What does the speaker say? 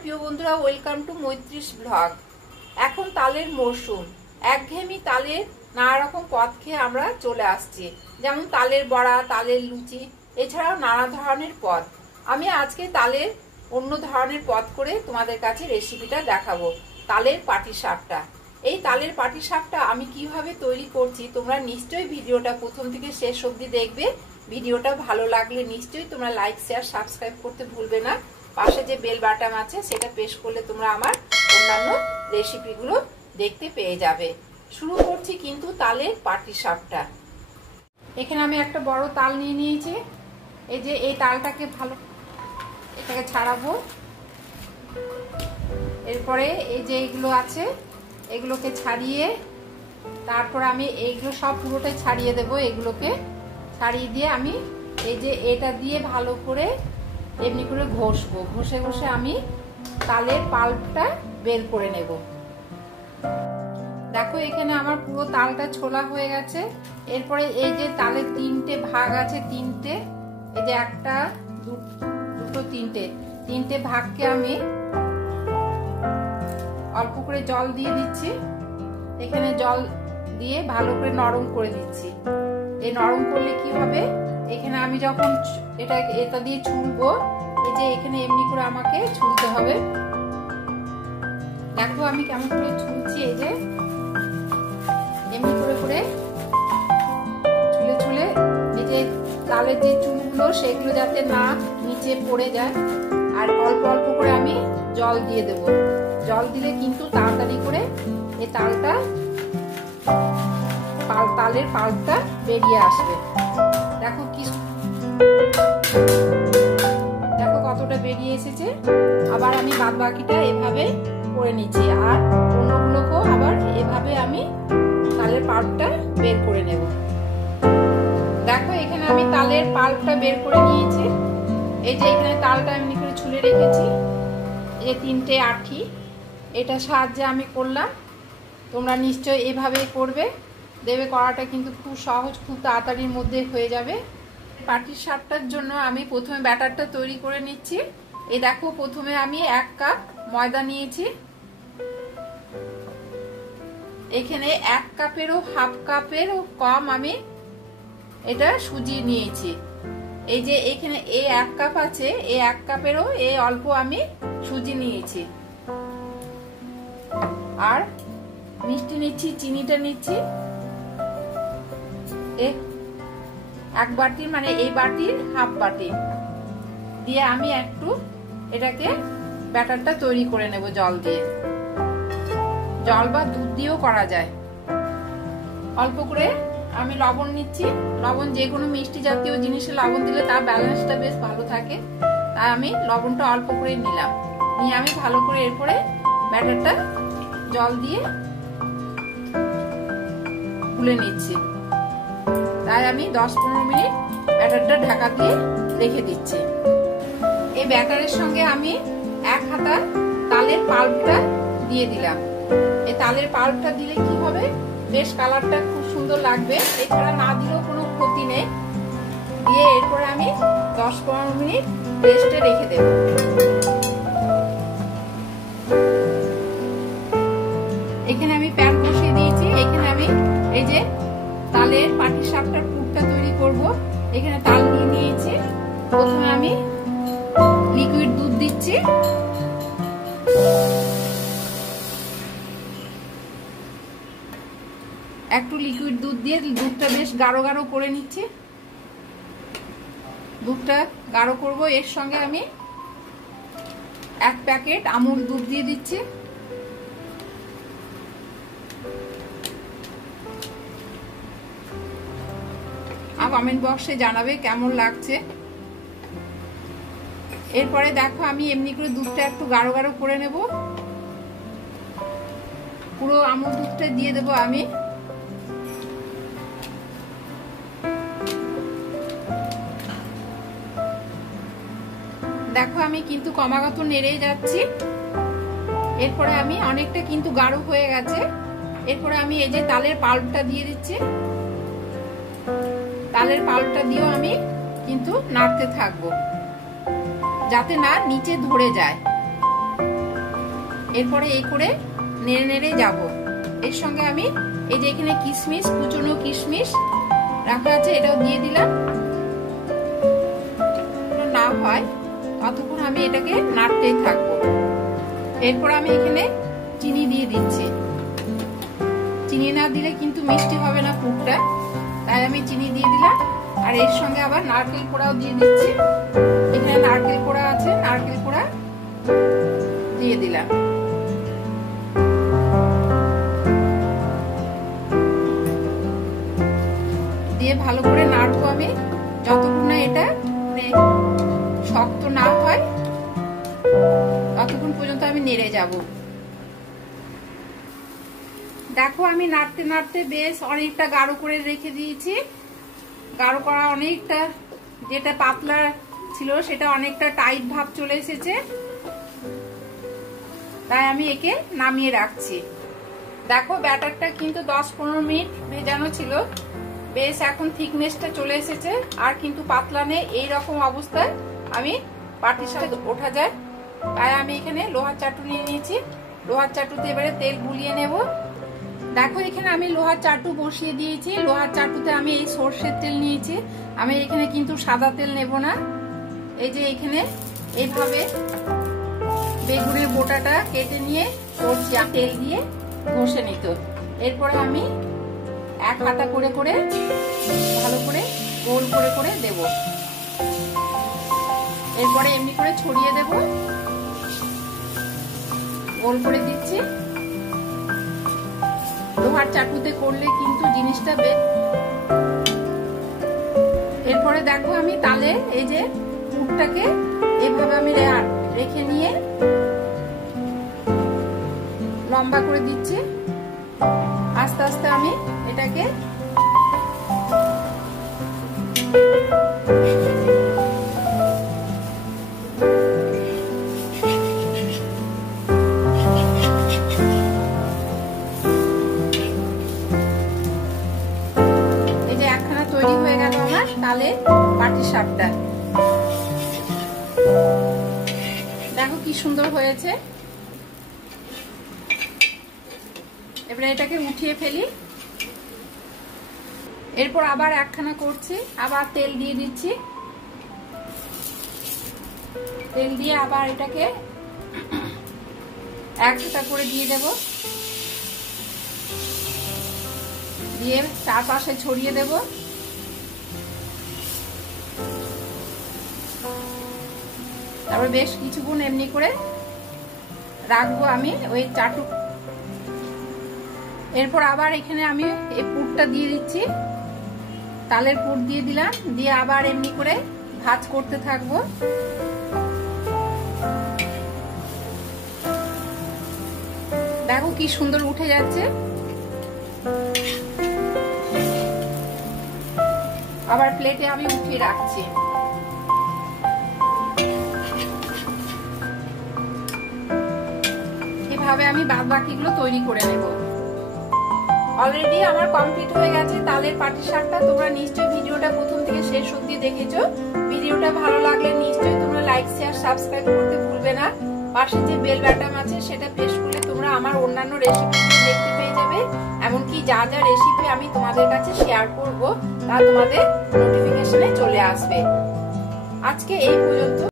প্রিয় বন্ধুরা, welcome to মৈত্রীস blog. এখন তালের মরশুম। একঘেয়েমি তালের নানা রকম পদ খেয়ে আমরা চলে আসছি, যেমন তালের বড়া, তালের লুচি, এছাড়াও নানা ধরনের পদ। আমি আজকে তালের অন্য ধরনের পদ করে তোমাদের কাছে রেসিপিটা দেখাবো, তালের পাটিসাপটা। এই তালের পাটিসাপটা আমি কিভাবে তৈরি করছি তোমরা নিশ্চয়ই ভিডিওটা প্রথম থেকে শেষ অবধি দেখবে। ভিডিওটা ভালো লাগলে নিশ্চয়ই তোমরা লাইক, শেয়ার, সাবস্ক্রাইব করতে ভুলবে না। পাশে যে বেল বাটন আছে সেটা প্রেস করলে তোমরা আমার অন্যান্য রেসিপিগুলো দেখতে পেয়ে যাবে। শুরু করছি কিন্তু তালের পাটিসাপটা। এখানে আমি একটা বড় তাল নিয়ে নিয়েছি। এই যে এই তালটাকে এটাকে ছাড়াবো। এরপরে এই যে এগুলো আছে এগুলোকে ছাড়িয়ে তারপর আমি এইগুলো সব পুরোটাই ছাড়িয়ে দেব। এগুলোকে ছাড়িয়ে দিয়ে আমি এই যে এটা দিয়ে ভালো করে এমনি করে ঘষবো। ঘষে ঘষে আমি তালের পাল্পটা বের করে নেব। দেখো এখানে আমার পুরো তালটা ছোলা হয়ে গেছে। এরপরে এই যে তালের তিনটে ভাগ আছে, তিনটে, এই যে একটা, দুটো, তিনটে ভাগকে আমি অল্প করে জল দিয়ে দিচ্ছি। এখানে জল দিয়ে ভালো করে নরম করে দিচ্ছি। এই নরম করলে কি হবে, এখানে আমি যখন এটা দিয়ে ছুলবো, এই যে এখানে এমনি করে আমাকে ছুলতে হবে। দেখো আমি কেমন করে ছুলছি। এই যে এমনি করে করে ছুলে ছুলে এই যে তালের যে চুলগুলো সেগুলো যাতে না নিচে পড়ে যায়। আর অল্প অল্প করে আমি জল দিয়ে দেব। জল দিলে কিন্তু তাড়াতাড়ি করে এই তালের পাল্পটা বেরিয়ে আসবে। দেখো কতটা বেরিয়ে এসেছে। আবার আমি বাদ বাকিটা এভাবে করে নিচ্ছি, আর অন্যগুলোকেও আবার এভাবে আমি তালের পাল্পটা বের করে নেব। দেখো এখানে আমি তালের পাল্পটা বের করে নিয়েছি। এই যে এখানে তালটা এমনি করে ছুলে রেখেছি। এই যে তিনটে আঁঠি, এটার সাহায্যে আমি করলাম। তোমরা নিশ্চয়ই এভাবেই করবে, দেবে। করাটা কিন্তু খুব সহজ, খুব তাড়াতাড়ির মধ্যে হয়ে যাবে। পাটিসাপটার জন্য আমি প্রথমে ব্যাটারটা তৈরি করে নিচ্ছি। এই দেখো প্রথমে আমি 1 কাপ ময়দা নিয়েছি। এখানে 1 কাপেরও হাফ কাপেরও কম আমি এটা সুজি নিয়েছি। এই যে এখানে এই 1 কাপ আছে, এই 1 কাপেরও এই অল্প আমি সুজি নিয়েছি। আর মিষ্টি নিচ্ছি, চিনিটা নিচ্ছি 1 বাটি, মানে এই বাটির হাফ বাটি দিয়ে আমি একটু এটাকে ব্যাটারটা তৈরি করে নেব জল দিয়ে। জল বা দুধ দিয়েও করা যায়। অল্প করে আমি লবণ নিচ্ছি। লবণ যে কোনো মিষ্টি জাতীয় জিনিসে লবণ দিলে তার ব্যালেন্সটা বেশ ভালো থাকে, তাই আমি লবণটা অল্প করে নিলাম। নিয়ে আমি ভালো করে এরপরে ব্যাটারটা জল দিয়ে গুলে নিচ্ছি। তাই আমি 10-15 মিনিট ব্যাটারটা ঢাকা দিয়ে রেখে দিচ্ছি। এই ব্যাটারের সঙ্গে আমি 1 হাতা তালের পাল্পটা দিয়ে দিলাম। এই তালের পাল্পটা দিলে কি হবে, বেশ কালারটা খুব সুন্দর লাগবে। এছাড়া না দিলেও কোনো ক্ষতি নেই। দিয়ে এরপরে আমি 10-15 মিনিট রেস্টে রেখে দেব। এখানে আমি প্যান বসিয়ে দিয়েছি। এখানে আমি এই যে তালের পাটিসাপটার পুরটা তৈরি করব। এখানে তাল নিয়ে নিয়েছি। প্রথমে আমি লিকুইড দুধ দিচ্ছি। একটু লিকুইড দুধ দিয়ে দুধটা বেশ গাঢ় গাঢ় করে নিচ্ছি। দুধটা গাঢ় করব। এর সঙ্গে আমি 1 প্যাকেট আমুল দুধ দিয়ে দিচ্ছি। কমেন্ট বক্সে জানাবে কেমন লাগছে। এরপরে দেখো আমি এমনি করে দুধটা একটু গাঢ় গাঢ় করে নেব। পুরো আমুল দুধটা দিয়ে দেবো আমি। দেখো আমি কিন্তু ক্রমাগত নেড়েই যাচ্ছি। এরপরে আমি অনেকটা কিন্তু গাঢ় হয়ে গেছে। এরপরে আমি এই যে তালের পাল্পটা দিয়ে দিচ্ছি। তালের পাল্পটা দিয়েও আমি কিন্তু নাড়তে থাকবো যাতে না নিচে ধরে যায়। এরপরে এই করে নেড়ে নেড়ে যাব। এর সঙ্গে আমি এই যে এখানে কিশমিশ, কুচনো কিশমিশ রাখা আছে, এটাও দিয়ে দিলাম। না হয় ততক্ষণ আমি এটাকে নাড়তেই থাকবো। এরপর আমি এখানে চিনি দিয়ে দিচ্ছি। চিনি না দিলে কিন্তু মিষ্টি হবে না পুরটা, তাই আমি চিনি দিয়ে দিলাম। আর এর সঙ্গে আবার নারকেল কোড়াও দিয়ে দিচ্ছি। এখানে নারকেল কোড়া আছে, নারকেল কোড়া দিয়ে দিলাম। দিয়ে ভালো করে নাড়বো আমি, যতক্ষণ না এটা শক্ত না হয় ততক্ষণ পর্যন্ত আমি নেড়ে যাব। দেখো আমি নাড়তে নাড়তে বেশ অনেকটা গাঢ় করে রেখে দিয়েছি। গাঢ় করা অনেকটা, যেটা পাতলা ছিল সেটা অনেকটা টাইট ভাব চলে এসেছে, তাই আমি একে নামিয়ে রাখছি। দেখো ব্যাটারটা কিন্তু 10-15 মিনিট ভেজানো ছিল, বেশ এখন থিকনেসটা চলে এসেছে, আর কিন্তু পাতলা নেই। এইরকম অবস্থায় আমি পাটির সাথে ওঠা যায়, তাই আমি এখানে লোহার চাটু নিয়ে নিয়েছি। লোহার চাটুতে এবারে তেল গুলিয়ে নেব। দেখো এখানে আমি লোহার চাটু বসিয়ে দিয়েছি। লোহার চাটুতে আমি এই সর্ষের তেল নিয়েছি। আমি এখানে কিন্তু সাদা তেল নেব না। এই যে এখানে এইভাবে বেগুনের বোটাটা কেটে নিয়ে করছি, তেল দিয়ে ঘষে নিত। এরপরে আমি এক হাতা করে করে ভালো করে গোল করে করে দেব। এরপরে এমনি করে ছড়িয়ে দেব, গোল করে দিচ্ছি। লোহার চাটুতে করলে কিন্তু জিনিসটা এরপরে দেখো আমি তালে এই যে পুরটাকে এভাবে আমি রেখে নিয়ে লম্বা করে দিচ্ছি। আস্তে আস্তে আমি এটাকে তৈরি হয়ে গেল আমার তালে পাটিসাপটা। দেখো কি সুন্দর হয়েছে। এবারে এটাকে উঠিয়ে ফেলি। এরপর আবার একখানা করছি, আবার তেল দিয়ে দিচ্ছি। তেল দিয়ে আবার এটাকে এক হাতা করে দিয়ে দেব, দিয়ে চারপাশে ছড়িয়ে দেব। তারপর বেশ কিছুক্ষণ এমনি করে রাখবো আমি ওই চাটু। এরপর আবার এখানে আমি এই পুরটা দিয়ে দিচ্ছি, তালের পুর দিয়ে দিলাম, দিয়ে আবার এমনি করে ভাজ করতে থাকবো। দেখো কি সুন্দর উঠে যাচ্ছে। আবার প্লেটে আমি উঠিয়ে রাখছি। এভাবে আমি বাদ বাকিগুলো তৈরি করে নেব। অলরেডি আমার কমপ্লিট হয়ে গেছে তালের পাটিসাপটা। তোমরা নিশ্চয়ই ভিডিওটা প্রথম থেকে শেষ অবধি দেখেছো। ভিডিওটা ভালো লাগলে নিশ্চয়ই তোমরা লাইক, শেয়ার, সাবস্ক্রাইব করতে ভুলবে না। পাশে যে বেল বাটন আছে সেটা প্রেস করলে তোমরা আমার অন্যান্য রেসিপি দেখতে পেয়ে যাবে। এমনকি যা যা রেসিপি আমি তোমাদের কাছে শেয়ার করব তা তোমাদের নোটিফিকেশনে চলে আসবে। আজকে এই পর্যন্ত।